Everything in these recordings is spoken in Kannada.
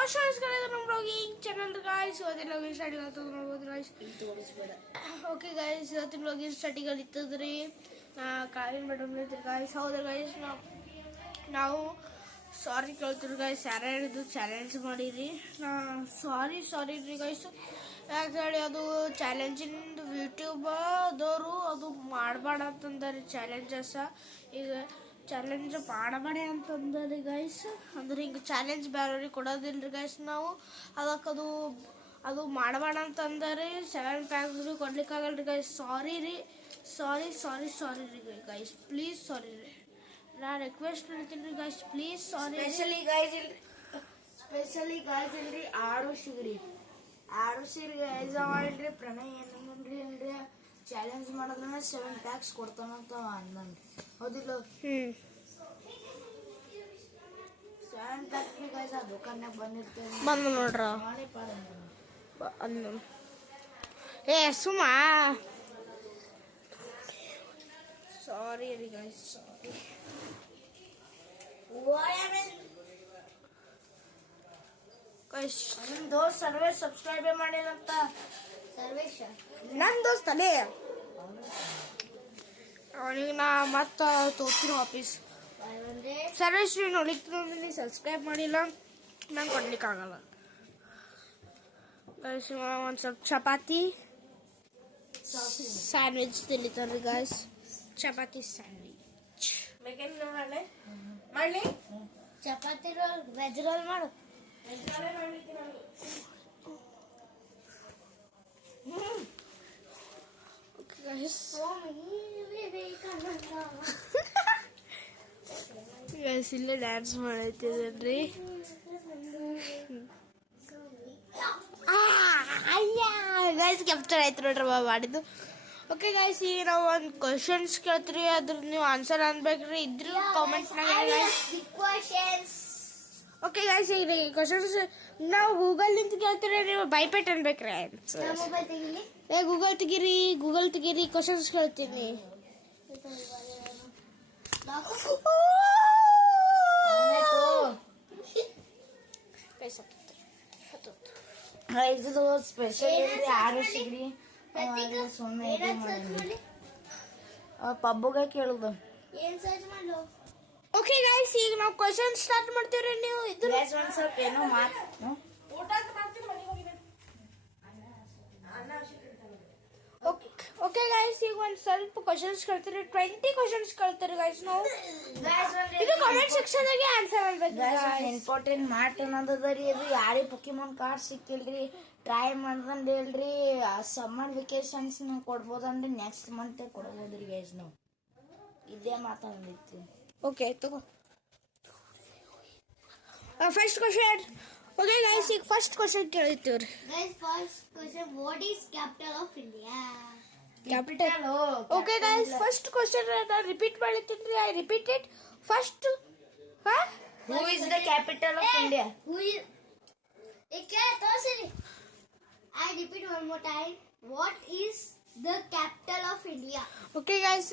ನಮ್ಮ ಬ್ಲಾಗಿಂಗ್ ಚಾನಲ್ ಗಾಯ್ಸ್ ಇವತ್ತಿನ ಬ್ಲಾಗಿಂಗ್ ಸ್ಟಾರ್ಟಿಂಗ್ ಆಗ್ತದೆ ನೋಡ್ಬೋದು ಗಾಯ್ಸ್. ಓಕೆ ಗಾಯ್ಸ್, ಇವತ್ತಿನ ಬ್ಲಾಗಿಂಗ್ ಸ್ಟಾರ್ಟಿಂಗ್ ಇರ್ತದ್ರಿ. ಕಾಲಿನ ಮೇಡಮ್ ಇದ್ರಿ ಗಾಯ್ಸ್. ಹೌದಾ ಗಾಯ್ಸ್, ನಾವು ಸಾರಿ ಕೇಳ್ತೀವಿ ಗಾಯ್ಸ್. ಯಾರ್ಯಾರಿದು ಚಾಲೆಂಜ್ ಮಾಡಿರಿ, ಸಾರಿ ರೀ ಗಾಯ್ಸ್. ಯಾಕಂದ್ರೆ ಅದು ಚಾಲೆಂಜಿಂದು ಯೂಟ್ಯೂಬ್ ಅದವರು ಅದು ಮಾಡಬೇಡ ಅಂತಂದಾರೆ ಚಾಲೆಂಜಸ್. ಈಗ ಚಾಲೆಂಜ್ ಮಾಡಬೇಡಿ ಅಂತಂದ್ರಿ ಗೈಸ್. ಅಂದ್ರೆ ಹಿಂಗೆ ಚಾಲೆಂಜ್ ಬೇರೆಯವ್ರಿಗೆ ಕೊಡೋದಿಲ್ರಿ ಗೈಸ್. ನಾವು ಅದಕ್ಕೆ ಅದು ಮಾಡಬೇಡ ಅಂತಂದರೆ 7 ಪ್ಯಾಕ್ಸ್ ಭೀ ಕೊಡ್ಲಿಕ್ಕಾಗಲ್ರಿ ಗೈಸ್. ಸಾರಿ ರೀ ಗೈಸ್, ಪ್ಲೀಸ್ ಸಾರಿ ರೀ. ನಾ ರಿಕ್ವೆಸ್ಟ್ ಮಾಡ್ತೀನಿ ರೀ guys, please sorry. Specially guys ಇಲ್ರಿ ಆಡೋ ಸಿಗ್ರಿ ಗೈಸ್. ಅಲ್ರಿ ಪ್ರಣಯ್ ಏನಂದ್ರಿ ಅಂದ್ರೆ ಚಾಲೆಂಜ್ ಮಾಡೋದನ್ನ 7 ಪ್ಯಾಕ್ಸ್ ಕೊಡ್ತಾನಂತ ಅಂದ್ರಿ. ಹೌದಿಲ್ಲ? 7 ಪ್ಯಾಕ್ಸ್ ಗೈಸ್ ಆ ದುಕಾನ್ಯಾಗ ಬಂದು ನೋಡ್ರ ಏ ಸುಮ್ಮ ಸಾರಿ ರೀ ಗೈಸ್, ಸಾರಿ. ನಿಮ್ ದೋಸ್ತ್ ಸರ್ವೇಶ್ ಸಬ್ಸ್ಕ್ರೈಬ್ ಮಾಡಿರಂತ. ನನ್ನ ದೋಸ್ತಲೇ ಅವನಿಗೆ ನಾ ಮತ್ತೆ ತೋರ್ತೀನಿ ವಾಪೀಸ್. ಸರ್ವೇಶ್ ನೋಡಿದ್ರೆ ಸಬ್ಸ್ಕ್ರೈಬ್ ಮಾಡಿಲ್ಲ, ನಂಗೆ ಕೊಡ್ಲಿಕ್ಕಾಗಲ್ಲ. ಒಂದು ಸ್ವಲ್ಪ ಚಪಾತಿ ಸ್ಯಾಂಡ್ವಿಚ್ ತಿನ್ನಿತಾರ್ರಿ ಗಾಯ್ಸ್. ಚಪಾತಿ ಸ್ಯಾಂಡ್ವಿಚ್ ಮಾಡ್ಲಿ. ಚಪಾತಿ ರೋಲ್, ವೆಜ್ ರೋಲ್ ಮಾಡು. ಗೈಸ್ ಇಲ್ಲೇ ಡ್ಯಾನ್ಸ್ ಮಾಡೈತಿದ್ರಿ. ಗೈಸ್ ಕ್ಯಾಪ್ಚರ್ ಆಯ್ತು ನೋಡ್ರಿ ಮಾಡಿದ್ದು. ಓಕೆ ಗೈಸ್, ಈಗ ನಾವು ಒಂದು ಕ್ವಶನ್ಸ್ ಕೇಳ್ತೀರಿ, ಅದ್ರ ನೀವು ಆನ್ಸರ್ ಅನ್ಬೇಕ್ರಿ. ಇದ್ರ ಕಾಮೆಂಟ್ನಾಗ. ಓಕೆ ಗೈಸ್, ಈಗ ಕ್ವಶನ್ಸ್ ನಾವು ಗೂಗಲ್ ನಿಂತ ಕೇಳ್ತೀರಿ, ನೀವು ಬೈಪೇಟ್ ಅನ್ಬೇಕ್ರಿ. ಗೂಗಲ್ ತೆಗೀರಿ ಕ್ವಶನ್ಸ್ ಕೇಳ್ತೀನಿ. ಇದು ಸ್ಪೆಷಲ್ ಆಡೋ ಸಿಗ್ರಿ. ಪಬ್ಬುಗ ಕೇಳುದು. ಓಕೆ ಗೈಸ್, ಈಗ ನಾವು ಕ್ವಶನ್ ಸ್ಟಾರ್ಟ್ ಮಾಡ್ತೀವ್ರಿ. ನೀವು ಇದ್ರ ಒಂದ್ ಸ್ವಲ್ಪ ಏನೋ ಓಕೆ ಗೈಸ್, ಈಗ ಒಂದ್ ಸ್ವಲ್ಪ ಕ್ವಶನ್ಸ್ ಕೇಳ್ತೀರಿ. 20 ಕ್ವಶನ್ಸ್ ಕೇಳ್ತೀರಿ ಗೈಸ್. ನಾವು ಇದು ಕಾಮೆಂಟ್ ಸೆಕ್ಷನ್ ದಾಗೆ ಆನ್ಸರ್ ಮಾಡ್ಬೇಕು. ಇಂಪಾರ್ಟೆಂಟ್ ಮಾರ್ಟ್ ಅನ್ನೋದರಿ. ಅದು ಯಾರಿಗೆ ಪೊಕಿಮಾನ್ ಕಾರ್ಡ್ ಸಿಕ್ಕಿಲ್ರಿ, ಟ್ರೈ ಮಾಡ್ದಂಡ್ ಹೇಳ್ರಿ. ಸಮ್ಮರ್ ವೆಕೇಶನ್ಸ್ ನಾವು ಕೊಡ್ಬೋದಂದ್ರೆ ನೆಕ್ಸ್ಟ್ ಮಂತ್ ಕೊಡ್ಬೋದ್ರಿ ಗೈಸ್. ನಾವು ಇದೇ ಮಾತಾಡಿರ್ತೀವಿ. ಓಕೆ ತಗೋ ಫಸ್ಟ್ ಕ್ವಶನ್. ಓಕೆ ಗೈಸ್, ಈಗ ಫಸ್ಟ್ ಕ್ವಶನ್ ಕೇಳಿರ್ತೀವ್ರಿ. First question, what is capital of India? Capital. Okay guys, first question ನಾನು ರಿಪೀಟ್ ಮಾಡ್ತೀನಿ. I repeat it. First, who is the capital of India? I repeat one more time. What is the capital of India? Okay guys,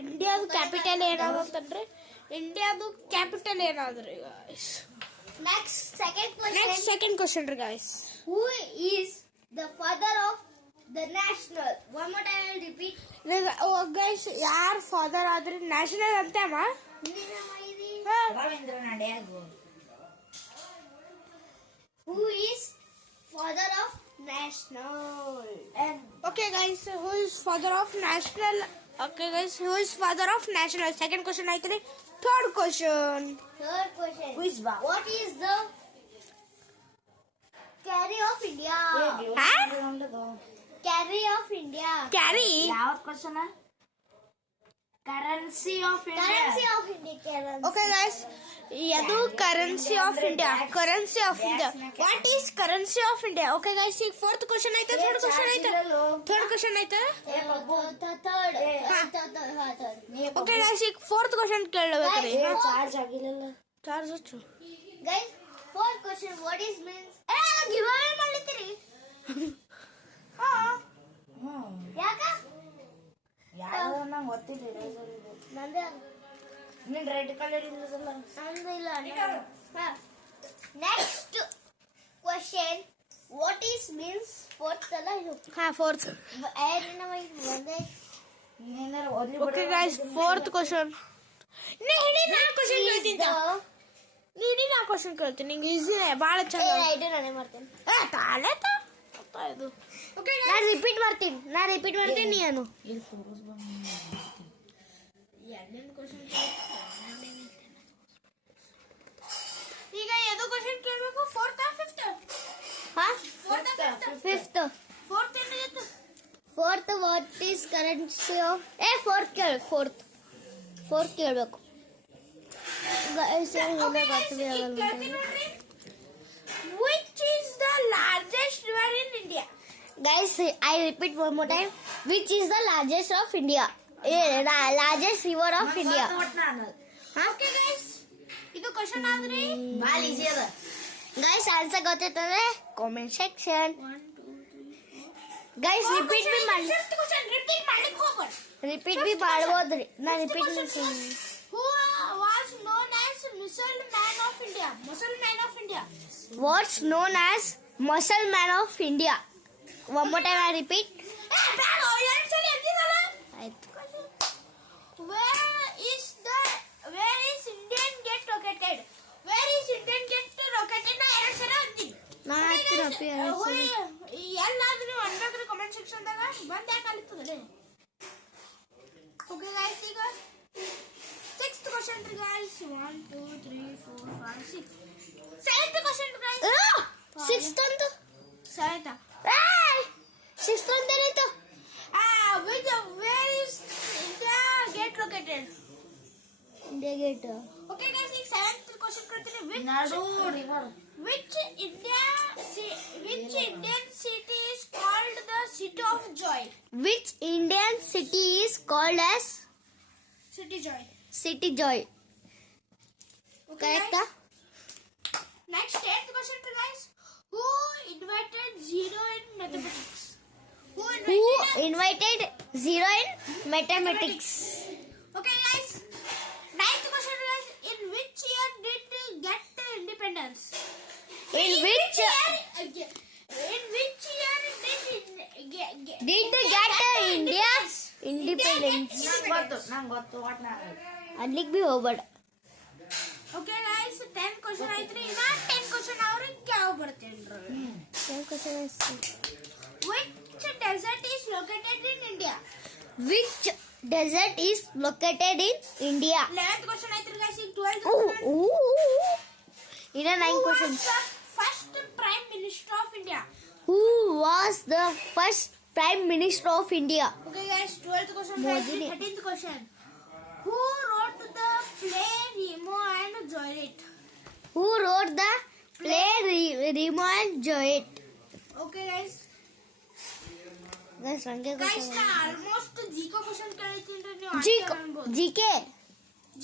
ಇಂಡಿಯಾದ ಕ್ಯಾಪಿಟಲ್ ಏನಾದ್ರು ಅಂತಂದ್ರೆ ಇಂಡಿಯಾದು ಕ್ಯಾಪಿಟಲ್ ಏನಾದ್ರಿ ಗೈಸ್. Next, second question ರೀ guys. Who is the father of the national? One more time I will repeat. Guys, ಯಾರ್ ಫಾದರ್ ಆದ್ರೆ national ಅಂತೇಮ? Who is father of national? Okay guys, who is father of national? Okay guys, who is father of national? Second question ಆಯ್ತು. Third question. Who is what is the carry of India? Carry of India. Carry? ಯಾವ question? Currency of India. Currency of India. Okay guys, ಅದು currency of India. Currency of India. What is currency of India? Okay guys, ಈಗ ಫೋರ್ತ್ ಕ್ವಶನ್ ಆಯ್ತು. ಥರ್ಡ್ ಕ್ವಶನ್ ಆಯ್ತು. ಓಕೆ ಗೈಸ್, ಈಗ ಫೋರ್ತ್ ಕ್ವಶನ್ ಕೇಳಬೇಕ್ರಿ. ಚಾರ್ಜ್ ಆಗಿಲ್ಲ. ಚಾರ್ಜ್ ಹಚ್ಚು Guys, fourth question, what is means? Give away ಮಾಡ್ಲಿತ್ತೀರಿ. ಯಾಕ? ಯಾರು ನಂಗೆ ಗೊತ್ತಿಲ್ಲ. ನಂದೇ ನೀನ್ ರೆಡ್ ಕಲರ್ ಇಲ್ಲದಲ್ಲ. ನಂದು ಇಲ್ಲ. Next, fourth ಅಲ್ಲ ಇದು ಹಾ ಫೋರ್ತ್. ಒಂದೇ ಇನ್ನೇನಾರು ಓದ್ಲಿ ಓಕೆ ಗೈಸ್, ಫೋರ್ತ್ ಕ್ವಶನ್. ಹಿಡಿ ನಾ ಕ್ವಶನ್ ಕೇಳ್ತೀನಿ. ಹಿಡಿ ನಾ ಕ್ವಶನ್ ಕೇಳ್ತೀನಿ. ನಿಂಗೆ ಈಸಿನೇ, ಭಾಳ ಚಂದ. ಇದು ನಾನೇ ಮಾಡ್ತೇನೆ. ತಾಳೆ ಇದು. ಓಕೆ ನಾನು ರಿಪೀಟ್ ಮಾಡ್ತೀನಿ ನೀನು ಇಲ್ಲಿ ತೋರಿಸ್ ಎರಡನೇ ಕ್ವಶನ್ ಈಗ ಎದು ಕ್ವಶನ್ ಕೇಳಬೇಕು? Fourth fifth? ಫಿಫ್ತ್ ಏನಿತ್ತು? Fourth what is currency of fourth ಕೇಳಬೇಕು. Which is the largest river in India? Guys, I repeat one more time. Which is the largest of India? Largest river of India. Okay guys, ಇದು ಕ್ವಶನ್ ಆದ್ರಿ ಭಾಳ ಈಸಿ ಅದ. Guys, answer ಗೊತ್ತಿರ್ತದೆ comment section. 1 2 3 Guys, repeat me ಮಾಡಿ. ಫಿಫ್ತ್ ಕ್ವಶನ್ ರಿಪೀಟ್ ಮಾಡ್ಲಿಕ್ಕೆ ಹೋಗ್ಬೇಡ. Repeat me ಮಾಡ್ಬೋದ್ರಿ. ನಾ ರಿಪೀಟ್ ಮಾಡ್ತೀನಿ. Who was known as Muscle Man of India? What's known as Muscle Man of India? One more time I repeat. ಆಯ್ತು. Where is Indian Gate located? ನಾ ಎರಡು ಸಲ ಅಂತೀನಿ. ನಾ ಹಾಕ್ತೀನಪ್ಪ ಎರಡು ಸಲ. ಎಲ್ಲಾದ್ರೂ ಅಂದಾಗ್ರಿ ಕಮೆಂಟ್ ಸೆಕ್ಷನ್ದಾಗ ಬಂದು ಯಾಕೆ ಕಲಿತದೆ. ಓಕೆ ಗೈಸ್, ಈಗ ಸಿಕ್ಸ್ತ್ ಕ್ವಶನ್ ರೀ guys. 1 2 3 4 5 6 seventh question guys. Sixth ಅಂತ ಸೆವೆಂತ್ ಸಿಕ್ಸ್ತ್ ಅಂತ ಏನಾಯ್ತು? where is India Gate located? India gate. Okay guys, ಈಗ ಸೆವೆಂತ್ ಕ್ವಶನ್ ಕೊಡ್ತೀನಿ. Which Indian city is called the City of Joy? Which Indian city is called as City Joy. City Joy? Okay, Correct? guys. Next, eighth question, guys. Who invented zero in mathematics? Who invented zero in mathematics? Okay, guys. Ninth question, guys. In which year did get independence? In which year did did get India independence? ನಂಗೆ ಗೊತ್ತು ಒಟ್ಟು ಅಲ್ಲಿಗೆ ಬಿ ಹೋಗ್ಬೇಡ. Okay, guys. 10 question ಆಯ್ತ್ರಿ. ಇನ್ನ 10 question ಅವ್ರಿಗೆ ಯಾವ ಬರ್ತೇನ್ರಿ? Which desert is located in India? Which desert is located in India? 11th question ಆಯ್ತ್ರಿ guys. ಈಗ 12th Oh, question. ಇನ್ನ 9 questions. Who was the first Prime Minister of India? Who was the first Prime Minister of India? Okay, guys. 12th question. Modi. 13th question. Who wrote the play Romeo and Juliet? Who wrote the play Romeo and Juliet? Okay, guys. Guys, Guys, ನಾ almost GK question ಕೇಳಿತೀನಿ ನೀವು GK.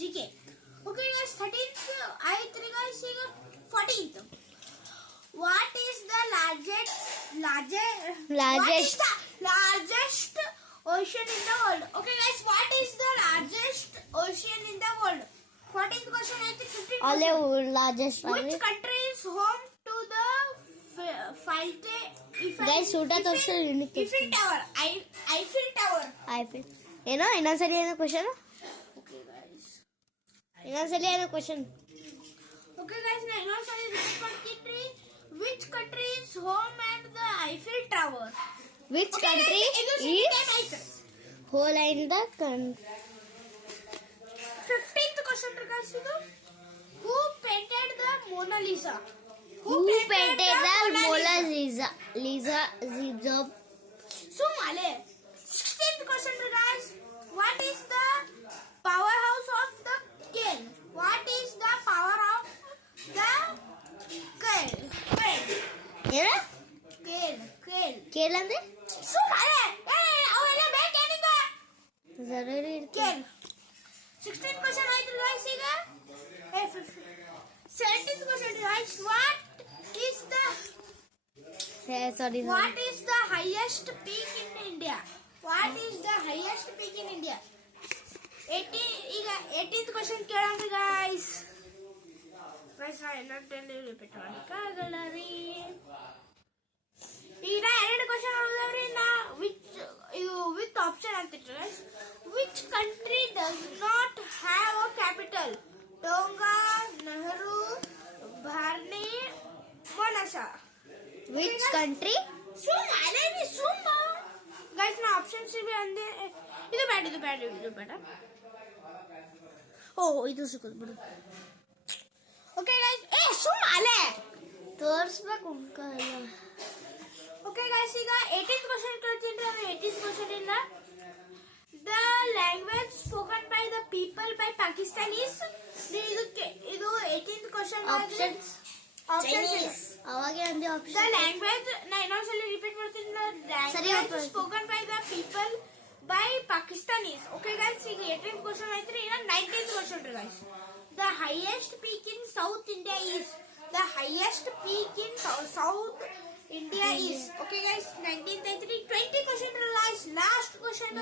GK. Okay, guys. 13th ಆಯ್ತ್ರಿ guys. ಈಗ 14th. What is the largest ocean in the world? Okay, guys. What is the largest ocean in the world? 14th question. I think 15th All question. largest. Which country is home to the Guys, shoot at us. Eiffel Tower. Eiffel Tower. ಏನೋ ಇನ್ನೊಂದ್ಸಲಿ ಏನೋ ಕ್ವಶನ್. Okay, guys. ಇನ್ನೊಂದ್ಸಲಿ ಏನೋ question. Okay, guys. Now, ಇನ್ನೊಂದ್ಸಲಿ repeat ಮಾಡ್ತೀನಿ. Which country is home at the Eiffel Tower? Which Okay, country guys, ಇದು is second ಆಯ್ತು. whole in the country? 15th question, guys. ಇದು Who painted the Mona Lisa? Who painted the Mona Lisa? Sumale. 16th question, guys. What is the powerhouse of the cane? What is the power of the cane? ಏನ ಕೇಳ ಅಂದ್ರೆ Sumale. ಅವೆಲ್ಲ ಬೇಕೇನಿಗ? ಜರೂರಿ ಇರ್ತದೆ. Cane. 16th question ಆಯ್ತು guys ಈಗ. 17th question, guys. What is the highest peak in India? What is the highest peak in India? 18th question ಕೇಳಂಗ guys. Guys, ನಾ ಇನ್ನೊಂದು repeat ಮಾಡಕ್ಕಾಗಲ್ಲ ರೀ. ಈಗ ಎರಡು ಕ್ವಶನ್ ನೋಡಿದವ್ರಿ ನಾ ಇದು ವಿತ್ ಆಪ್ಷನ್ ಅಂತಿಟ್ರೆ guys. Which country does not have a capital? Tonga, Nauru, ಬಾರ್ನಿ, ಮೊನಾಸಾ. Which country? ಸುಮ್ಮ ಗೈಸ್ ನಾ ಆಪ್ಷನ್ಸ್ ಅಂದೆ. ಇದು ಬೇಡ. ಓ ಇದು ಸಿಕ್ಕುದು ಬಿಡು. ಓಕೆ ಗೈಸ್, ಸುಮ್ಮ ಅಲೆ ತೋರಿಸ್ಬೇಕು. ಓಕೆ ಗೈಸ್, ಈಗ 18th ಕ್ವಶನ್ ಕೇಳ್ತೀನಿ. 18th ಕ್ವಶನ್ ಇಂದ the language spoken by the people by Pakistanis. ಇದು 18th ಕ್ವಶನ್. ಆಪ್ಷನ್ಸ್ ಅವಾಗೆ ಅಂದೆ ದ ಆಪ್ಷನ್. ಲ್ಯಾಂಗ್ವೇಜ್ ನಾ ಇನ್ನೊಂದ್ಸಲ ರಿಪೀಟ್ ಮಾಡ್ತೀನಿ. ಸರಿ, language spoken by the people by Pakistanis. Okay guys, ಈಗ 18th ಕ್ವಶನ್ ಐತ್ರಿ. ಈಗ 19th ಕ್ವಶನ್ ರೀ guys. The highest peak in South India is. The highest peak in South India is. Okay guys, 19th ಐತ್ರಿ. 20 question guys. Last question.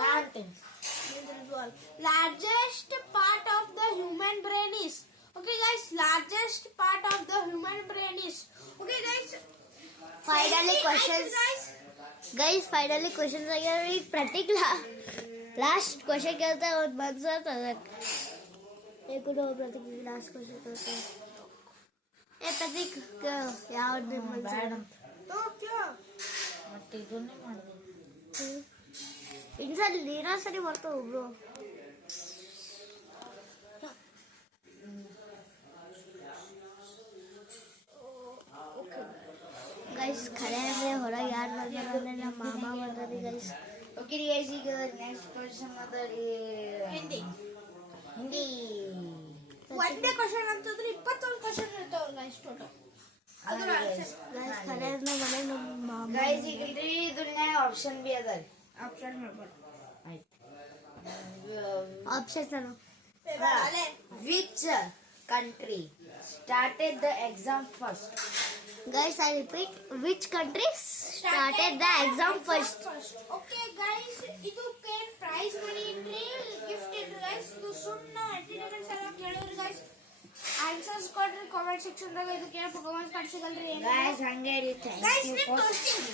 Largest part of the human brain is. Okay guys, largest part of the human brain is. Okay guys, Finally questions. Guys, finally questions ಆಗ್ಯಾವ. ಈಗ ಪ್ರತೀಕ್ ಲಾಸ್ಟ್ ಕ್ವಶನ್ ಕೇಳ್ತಾ ಒಂದು ಮನ್ಸು ಅದಕ್ಕೆ ಪ್ರತೀಕ್ ಲಾಸ್ಟ್ ಕ್ವಶನ್ ಕೇಳ್ತಾ. ಪ್ರತೀಕ್ ಯಾವ್ದು ಮನ್ಸು? ಮತ್ತೆ ಇದನ್ನೇ ಮಾಡಿದೆ. ಇನ್ನೊಂದ್ಸರಿ ಬರ್ತಾವ ಒಬ್ರು. ಗೈಸ್ ಖರೆ ಅಂದ್ರೆ ಹೊರಗೆ ಯಾರು ಬರ್ತಾರೆ ಅಂದ್ರೆ ನಮ್ಮ ಮಾಮ ಬರ್ತಾರೆ ಗೈಸ್. ಓಕೆ ಗೈಸ್, ಈಗ ನೆಕ್ಸ್ಟ್ ಕ್ವಶನ್ ಅದ ರೀ. ಹಿಂದಿ. ಒಂದೇ ಕ್ವಶನ್ ಅಂತಂದ್ರೆ 21 ಕ್ವಶನ್ ಇರ್ತಾವ ಗೈಸ್ ಟೋಟಲ್. ಅದು ಗೈಸ್ ಖರೆ ಅಂದ್ರೆ ಮನೆ ನಮ್ಮ ಮಾಮ. ಗೈಸ್ ಈಗ ಇದನ್ನ ಆಪ್ಷನ್ ಬಿ ಅದ ರೀ. ಆಪ್ಷನ್ ಮಾಡ್ಬೋದು. ಆಪ್ಷನ್ಸ್ ಅನ್ನು which country started the exam first? Guys I repeat, which country started the exam first? Okay guys, ಇದು ಕೇನ್ ಪ್ರೈಸ್ ಮನಿ ಇನ್ರಿ, ಗಿಫ್ಟ್ ಇನ್ರಿ ಗೈಸ್. ಇದು ಸುಣ್ಣ ಎಂಟರ್ಟೈನ್ಮೆಂಟ್ ಸಲ ಕೇಳೋರಿ ಗೈಸ್. ಆನ್ಸರ್ಸ್ ಕೊಡ್ರಿ ಕಾಮೆಂಟ್ ಸೆಕ್ಷನ್ ದಾಗ. ಇದಕ್ಕೆ ಏನು ಪರ್ಫಾರ್ಮೆನ್ಸ್ ಕಾರ್ಡ್ ಸಿಗಲ್ರಿ ಗೈಸ್ ಹಂಗೆ ರೀ. ಗೈಸ್ ನಿಮ್ ತೋರಿಸ್ತೀನಿ.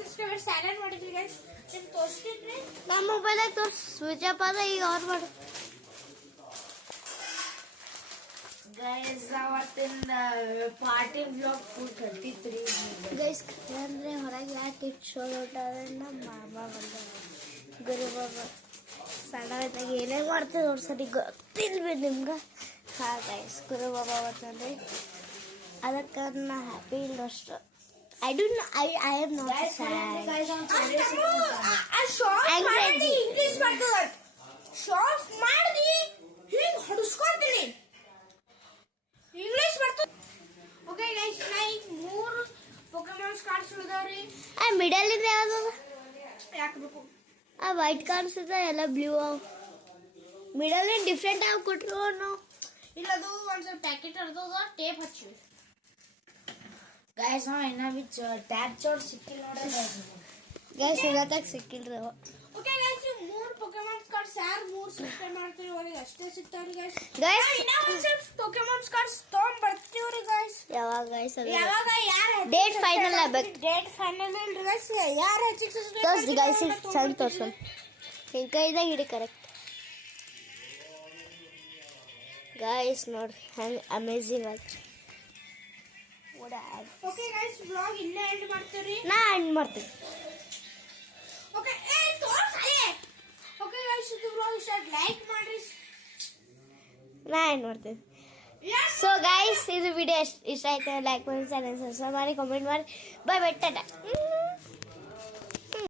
ಸಬ್ಸ್ಕ್ರೈಬರ್ ಸೈಲೆಂಟ್ ಮಾಡಿದ್ರಿ ಗೈಸ್. ನಿಮ್ ತೋರಿಸ್ತೀನಿ. ನಮ್ಮ ಮೊಬೈಲಾಗ ತೋರ್ಸ್ ಸ್ವಿಚ್ ಆಫ್ ಆದ. ಈಗ ಆನ್ ಮಾಡು ಗೈಸ್. ಅವತ್ತಿನ ಪಾರ್ಟಿ ಬ್ಲಾಗ್ ಫುಲ್ 33. ಗೈಸ್ ಅಂದ್ರೆ ಹೊರಗೆ ಯಾಕೆ ಟಿಪ್ ಶೋ ಹೊಂಟಾದ್ರೆ ನಮ್ಮ ಮಾಮ ಬಂದ ಗುರು ಬಾಬಾ ಸಣ್ಣದಾಗ ಏನೇ ಮಾಡ್ತೀವಿ ಅವ್ರ ಸರಿ ಗೊತ್ತಿಲ್ವಿ ನಿಮ್ಗೆ. ಹಾ ಗೈಸ್, ಗುರು ಬಾಬಾ ಬಂತಂದ್ರೆ ಅದಕ್ಕೆ ನಾ ಹ್ಯಾಪಿ ಇಲ್ಲ ಅಷ್ಟು. I don't I am not sad. ಮಾಡಿ ಇಂಗ್ಲಿಷ್ ಮಾಡ್ತದ. ಶಾಪ್ ಮಾಡಿ ಹಿಂಗ್ ಹೊಡಿಸ್ಕೊತೀನಿ. ಇಂಗ್ಲಿಷ್ ಬರ್ತದ. ಓಕೆ ಗೈಸ್, ನಾ ಈಗ 3 ಪೋಕೆಮಾನ್ಸ್ ಕಾರ್ಡ್ಸ್ ಉಳಿದಾವ್ರಿ. ಆ ಮಿಡಲ್ ಇಂದ ಯಾವ್ದು? ಯಾಕೆ ಬೇಕು? ಆ ವೈಟ್ ಕಾಣಿಸುತ್ತೆ, ಎಲ್ಲ ಬ್ಲೂ ಅವು. ಮಿಡಲ್ ಇಂದ ಡಿಫ್ರೆಂಟ್ ಆಗಿ ಕೊಟ್ಟರು ನಾವು. ಇಲ್ಲ, ಅದು ಒಂದು ಸ್ವಲ್ಪ ಪ್ಯಾಕೆಟ್ ಅರ್ಧದ ಟೇಪ್ ಹಚ್ಚಿವಿ ಗೈಸ್. ನಾವು ಇನ್ನ ಬಿಚ್ಚ ಟ್ಯಾಬ್ ಚೋಡ್ ಸಿಕ್ಕಿಲ್ಲ ನೋಡ್ರಿ ಗೈಸ್. ಇವತ್ತಾಗ ಸಿಕ್ಕಿಲ್ರಿ ಅವ. ಓಕೆ ಗೈಸ್, 3 ಪೋಕೆಮಾನ್ಸ್ ಕಾರ್ಡ್ಸ್ ಯಾರು 3 ಸಬ್ಸ್ಕ್ರೈಬ್ ಮಾಡ್ತೀವಿ ಅವ್ರಿಗೆ ಅಷ್ಟೇ ಸಿಗ್ತಾವ್ರಿ ಗೈಸ್. ಗೈಸ್ ಇನ್ನ ಒಂದು ಸ್ವಲ್ಪ ಪೋಕೆಮಾನ್ಸ್ ಕಾರ್ಡ್ಸ್ ತೊಗೊಂಡ್ ಬರ್ತೀವ್ರಿ ಗೈಸ್. ಯಾವಾಗ ಗೈಸ್? ಅದು ಯಾವಾಗ ಯಾರು ಡೇಟ್ ಫೈನಲ್ ಆಗ್ಬೇಕು. ಡೇಟ್ ಫೈನಲ್ ಇಲ್ರಿ ಗೈಸ್. ಯಾರು ಹೆಚ್ಚಿಗೆ ತೋರ್ಸಿ ಗೈಸ್, ಚಂದ ತೋರ್ಸು. ಹಿಂಗೆ ಕೈದಾಗ ಹಿಡಿ ಕರೆಕ್ಟ್ ಗೈಸ್. ನೋಡ್ರಿ ಹೆಂಗೆ ಅಮೇಝಿಂಗ್ ಆಯ್ತು. ಓಕೆ ಗೈಸ್, ಬ್ಲಾಗ್ ಇಲ್ಲೇ ಎಂಡ್ ಮಾಡ್ತೀವ್ರಿ. ನಾ ಎಂಡ್ ಮಾಡ್ತೀನಿ. ಓಕೆ ಓಕೆ ಗೈಸ್, ಇದು ಬ್ಲಾಗ್ ಇಷ್ಟ ಲೈಕ್ ಮಾಡ್ರಿ. ನಾ ಎಂಡ್ ಮಾಡ್ತೀನಿ. ಸೊ ಗೈಸ್, ಇದು ವಿಡಿಯೋ ಇಷ್ಟ ಆಯ್ತು ಲೈಕ್ ಮಾಡಿ, ಚಾನಲ್ ಸಬ್ಸ್ಕ್ರೈಬ್ ಮಾಡಿ, ಕಾಮೆಂಟ್ ಮಾಡಿ. Bye bye, Tata.